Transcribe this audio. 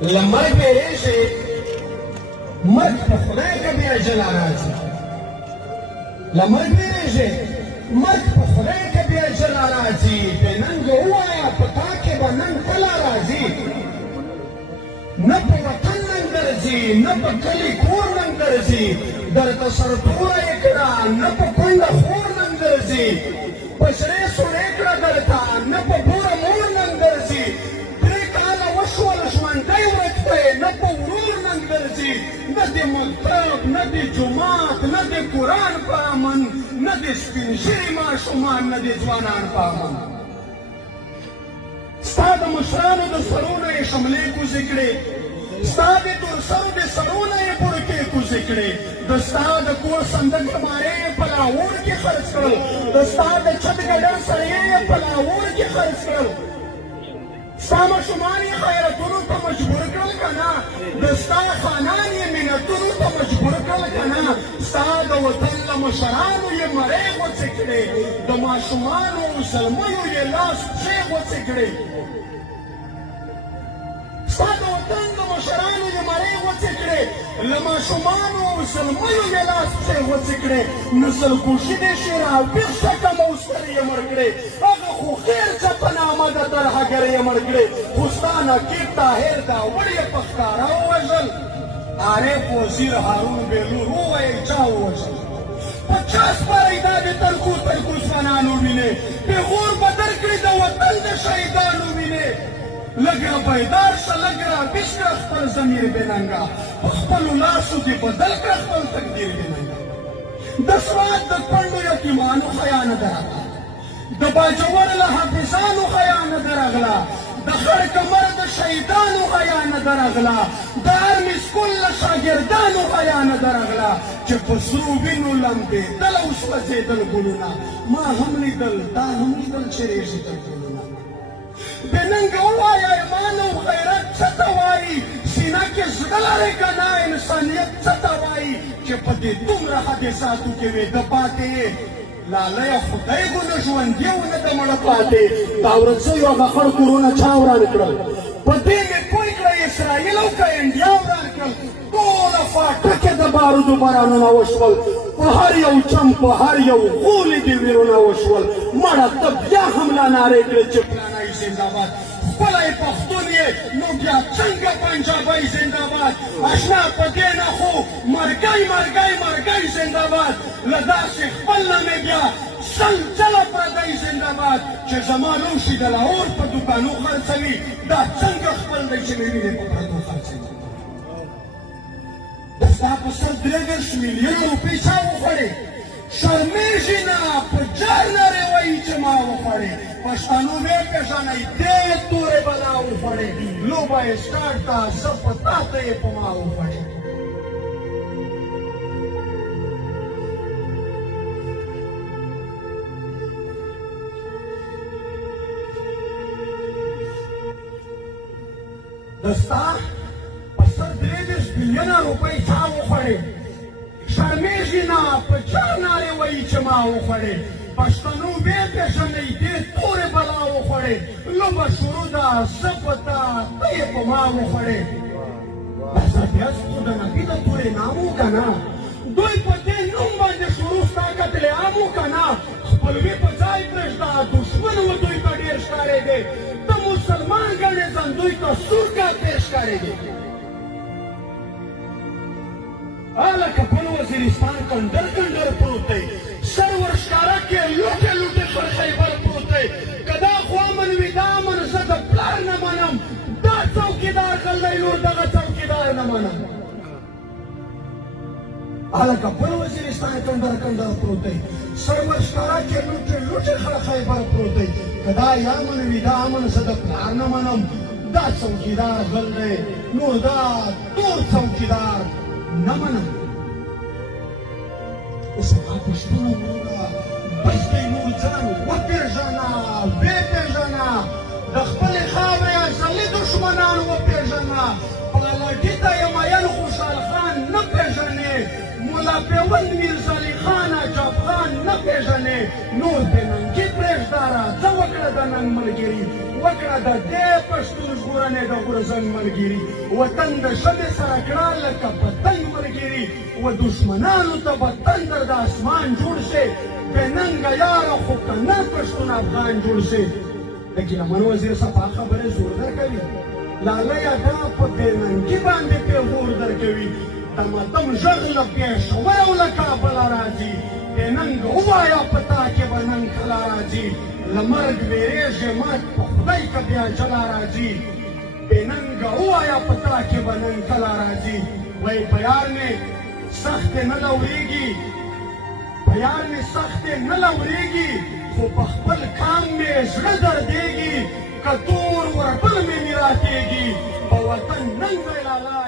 له مرګ وېرېږي مرګ په خدای که بیا جلا راځي له مرګ وېرېږي مرګ په خدای که بیا جلا راځي بې ننګه ووایه په تا کې به ننګ کله راځي نه په وطن ننګ درځي نه په کلي کور ننګ درځي درته سرتوره یې کړه نه په کونډه خور ننګ درځي په سرې سوړې کړه درته نه په بوره مور ننګ درځي درې کاله وشول ژوندی ورک دی نه په ورور ننګ درځي نه د مکتب نه د جومات نه د قرآن په امن نه د سپین ږیري ماشومان نه د ځوانان په امن ستا د مشرانو د سرونه یې شملې کوزې کړې ستا د تورسرو د سرونه یې بړکې کوزې کړې د ستا د کور صندق مارې یې په لاهور کې خرڅ کړل د ستا د چت ګډر سړې یې په لاهور کې خرڅ کړل ستا ماشومان یې خیراتونو ته مجبور کړل که نه د ستا خانان یې منتونو ته مجبور کړل که نه ستا د وطن له مشرانو یې مرۍ غوڅې کړې د ماشومانو زلمیو یې لاس پښې غوڅې کړې ستا د وطن د مشرانو یې مرۍ غوڅې کړې له ماشومانو زلمیو یې لاس پښې غوڅې کړې نسلکوشي دې شي راویښ شه کم او سترې یې مړ کړې هغه خو خیر څه په نامه د ترهګرې یې مړ کړې خو ستا نقیب طاهر داوړ یې په ښکاره ووژل عارف وزیر هارون بېلور وویل چا ووژل 50 سپارې دا د ترکو ځوانانو وینې پېغور به درکړي د وطن د شهیدانو وینې لږ را بیدار شه لږ را ویښ کړه خپل ضمیر بېننګه په خپلو لاسو دې بدل کړه خپل تقدیر بېننګه د سوات د کونډو یتیمانو حیا نه ده راغله د باجوړ له حافظانو حیا نه ده راغله د خړ کمر د شهیدانو حیا نه ده راغله د ارمي سکول له شاګردانو حیا نه ده راغله چې په سرو وینو لمبېدل او سوځېدل ګلونه ما هم لیدل تا هم لیدل چې رېږېدل ګلونه بېننګه ووایه ایمان او غیرت څه ته وایي سینه کې زړه لرې که نه انسانیت څه ته وایي چې په دې دومره حادثاتو کې ویده پاتې یې لالیه خدای خو نه ژوندي و نه د مړه پاتې دا ورځ یو هغه خړ کورونه چا وران کړل په دې مې پوه کړه اسرائیل او که انډیا وران کړل ټوله فاټکې د بارودو بارانونه وشول په هر یو چم په هر یو غولې د ویرونه وشول مړه ته بیا هم لا نارې کړې چې پلانی زندهباد خپلی پښتون یې نو بیا څنګه پنجابی زندهباد اشنا په دې نه خو مرګی مرګی مرګی زندهباد له داسې خپل نه مې بیا سل چله پردی زندهباد چې زما نوم شي د لاهور په دوکانو خرڅوي دا څنګه خپل دی چې مې وینې په پردو خرڅوي د ستا په سر 23 میلیونه روپۍ چا وخوړې شرمېږي نه په جار نارې وایي چې ما وخوړې پښتنو ویې پېژنئ دې تورې بلا وخوړې لوبه یې سټارټ ده زه په تا ته یې په ما وخوړې د ستا په سر 23 میلیونه روپۍ چا وخوړې شرمېږي نه په چا نارې وایي چې ما وخوړې پښتنو ویې پېژنئ دې تورې بلا وخوړې لوبه شروع ده زه په تا ته یې په ما وخوړې بیا خو د نبي د تورې نام و که نه دوی په دې نوم باندې شروع ستا قتل عام و که نه خپلوي په ځای پرېږده دښمن و دوی ته ډېر ښکارېدې ته مسلمان ګڼې ځان دوی ته سور کافر ښکارېدې هلکه بل وزیرستان کنډر کنډر پروت دی سر ورښکاره کې لوټې لوټې پر خیبر پروت دی که دا خو امن وي دا امن زه د پلار نه منم دا څوکیدار غل دی نور دغه څوکیدار نه منم هلکه بل وزیرستان کنډر کنډر پروت دی سر ورښکاره کې لوټې لوټې پر خیبر پروت دی که دا امن وي دا امن زه د پلار نه منم دا څوکیدار غل دی نور دا تور څوکیدار نه منم اوس زما پښتونه وروڼه بس دی نور ځان وپېژنه ویې پېژنه د خپلې خاورې ازلي دښمنان وپېژنه پالډي ته یې مین خوشحال خان نه پېژنې ملا پیوند میرزعلي خان عجب خان نه پېژنې نور دې ننګي پرېږده راځه وکړه د ننګ ملګري وکړه د دې پښتون ژغورنې د غورځنګ ملګري وطن د ښځې سره کړه لکه پتنګ ملګري و دشمنانو ته به تندر د اسمان جوړ شي بې ننګه یاره خو که نه پښتون افغان جوړ شي د ګیلمن وزیر صفا خبرې زور درکوي لالیه دا په بې ننګي باندې پیغور درکوي د ماتم غږ له پېښور او له کابله راځي بې ننګه ووایه په تا کې به ننګ کله راځي له مرګ وېرېږې مات په خدای که بیا جلا راځي بې ننګه ووایه په تا کې به ننګ کله راځي وایي په یار مې سختې نه لورېږي په یار مې سختې نه لورېږي خو په خپل کام مې زړه دردېږي که تور وربل مې میراتېږي په وطن ننګ دی لالا